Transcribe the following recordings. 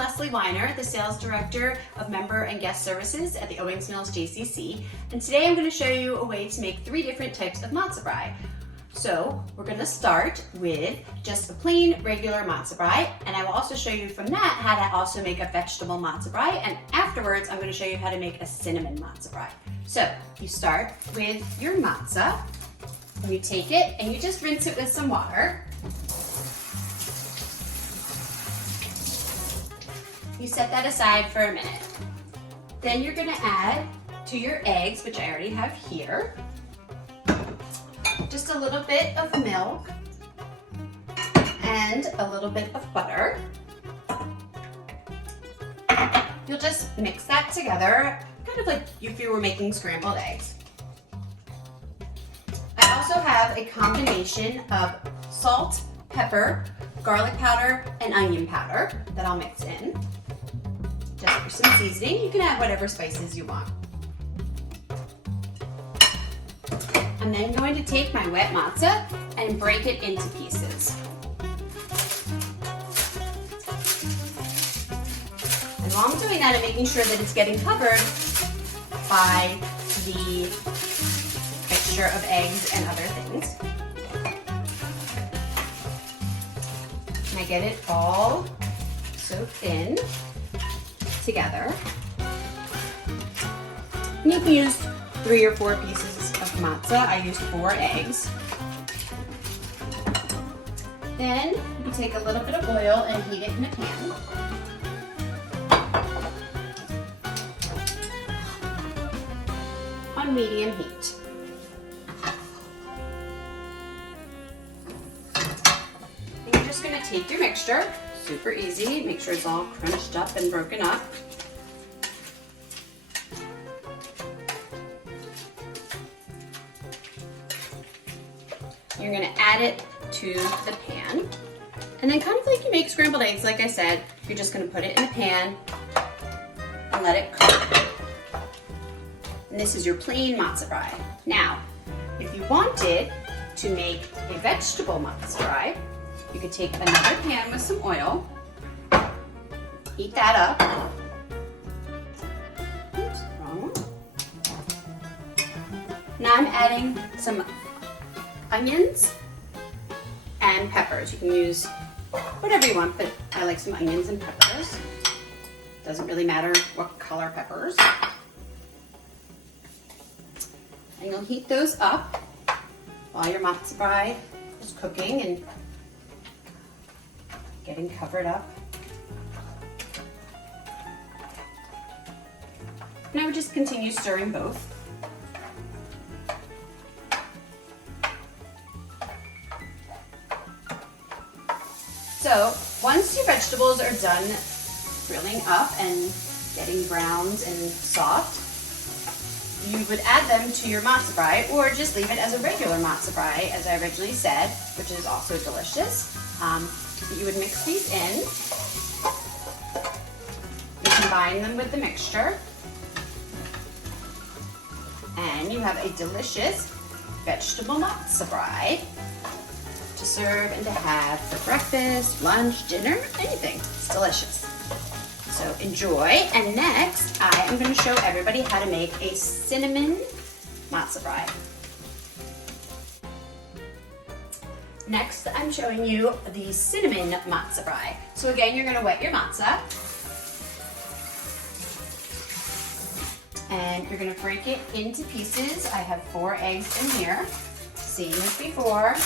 Leslie Weiner, the Sales Director of Member and Guest Services at the Owings Mills JCC, and today I'm going to show you a way to make 3 different types of Matzah Fry. So we're going to start with just a plain regular Matzah Fry, and I will also show you from that how to also make a vegetable Matzah Fry, and afterwards I'm going to show you how to make a cinnamon Matzah Fry. So you start with your matzah, and you take it and you just rinse it with some water. You set that aside for a minute. Then you're gonna add to your eggs, which I already have here, just a little bit of milk and a little bit of butter. You'll just mix that together, kind of like if you were making scrambled eggs. I also have a combination of salt, pepper, garlic powder, and onion powder that I'll mix in. Just for some seasoning, you can add whatever spices you want. I'm then going to take my wet matzah and break it into pieces. And while I'm doing that, I'm making sure that it's getting covered by the mixture of eggs and other things. And I get it all soaked in together. And you can use 3 or 4 pieces of matzah. I used 4 eggs. Then you take a little bit of oil and heat it in a pan. On medium heat. And you're just going to take your mixture. Super easy. Make sure it's all crunched up and broken up. You're going to add it to the pan. And then kind of like you make scrambled eggs, like I said, you're just going to put it in the pan and let it cook. And this is your plain matzah fry. Now, if you wanted to make a vegetable matzah fry, you could take another pan with some oil, heat that up. Oops, wrong one. Now I'm adding some onions and peppers. You can use whatever you want, but I like some onions and peppers. Doesn't really matter what color peppers. And you'll heat those up while your matzah fry is cooking and getting covered up. Now we just continue stirring both. So once your vegetables are done grilling up and getting browns and soft, you would add them to your matzah fry, or just leave it as a regular matzah fry, as I originally said, which is also delicious. You would mix these in. You combine them with the mixture, and you have a delicious vegetable matzah fry to serve and to have for breakfast, lunch, dinner, anything. It's delicious. So enjoy. And next, I am going to show everybody how to make a cinnamon matzah fry. Next, I'm showing you the cinnamon matzah fry. So again, you're going to wet your matzah, and you're going to break it into pieces. I have 4 eggs in here, same as before.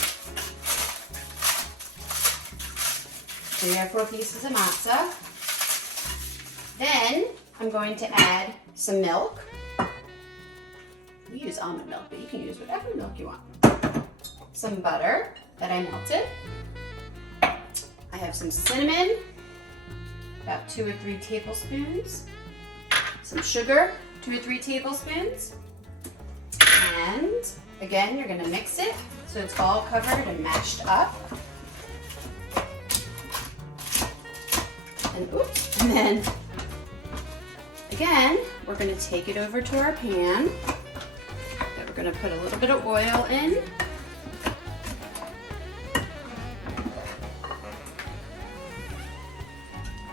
So you have 4 pieces of matzah. Then I'm going to add some milk. We use almond milk, but you can use whatever milk you want. Some butter that I melted. I have some cinnamon, about 2 or 3 tablespoons. Some sugar, 2 or 3 tablespoons. And again, you're gonna mix it so it's all covered and mashed up. And then again, we're gonna take it over to our pan that we're gonna put a little bit of oil in.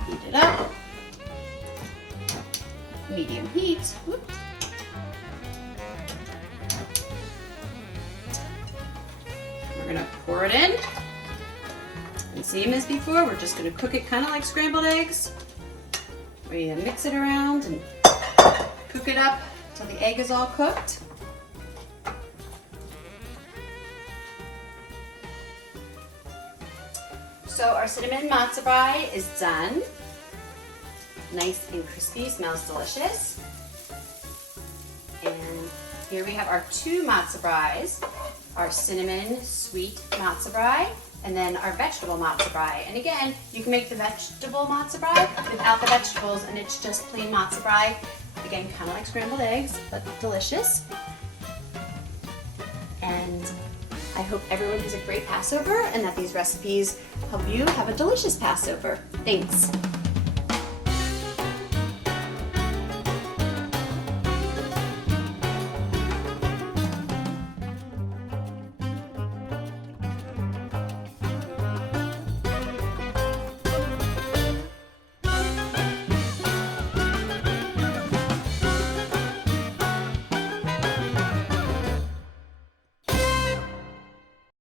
Heat it up. medium heat. Whoop. We're gonna pour it in. And same as before, we're just gonna cook it kind of like scrambled eggs. We mix it around and cook it up till the egg is all cooked. So our cinnamon Matzah Fry is done. Nice and crispy, smells delicious. And here we have our two Matzah Fries, our cinnamon sweet Matzah Fry, and then our vegetable Matzah Fry. And again, you can make the vegetable Matzah Fry without the vegetables, and it's just plain Matzah Fry. Again, kind of like scrambled eggs, but delicious. And I hope everyone has a great Passover and that these recipes help you have a delicious Passover. Thanks.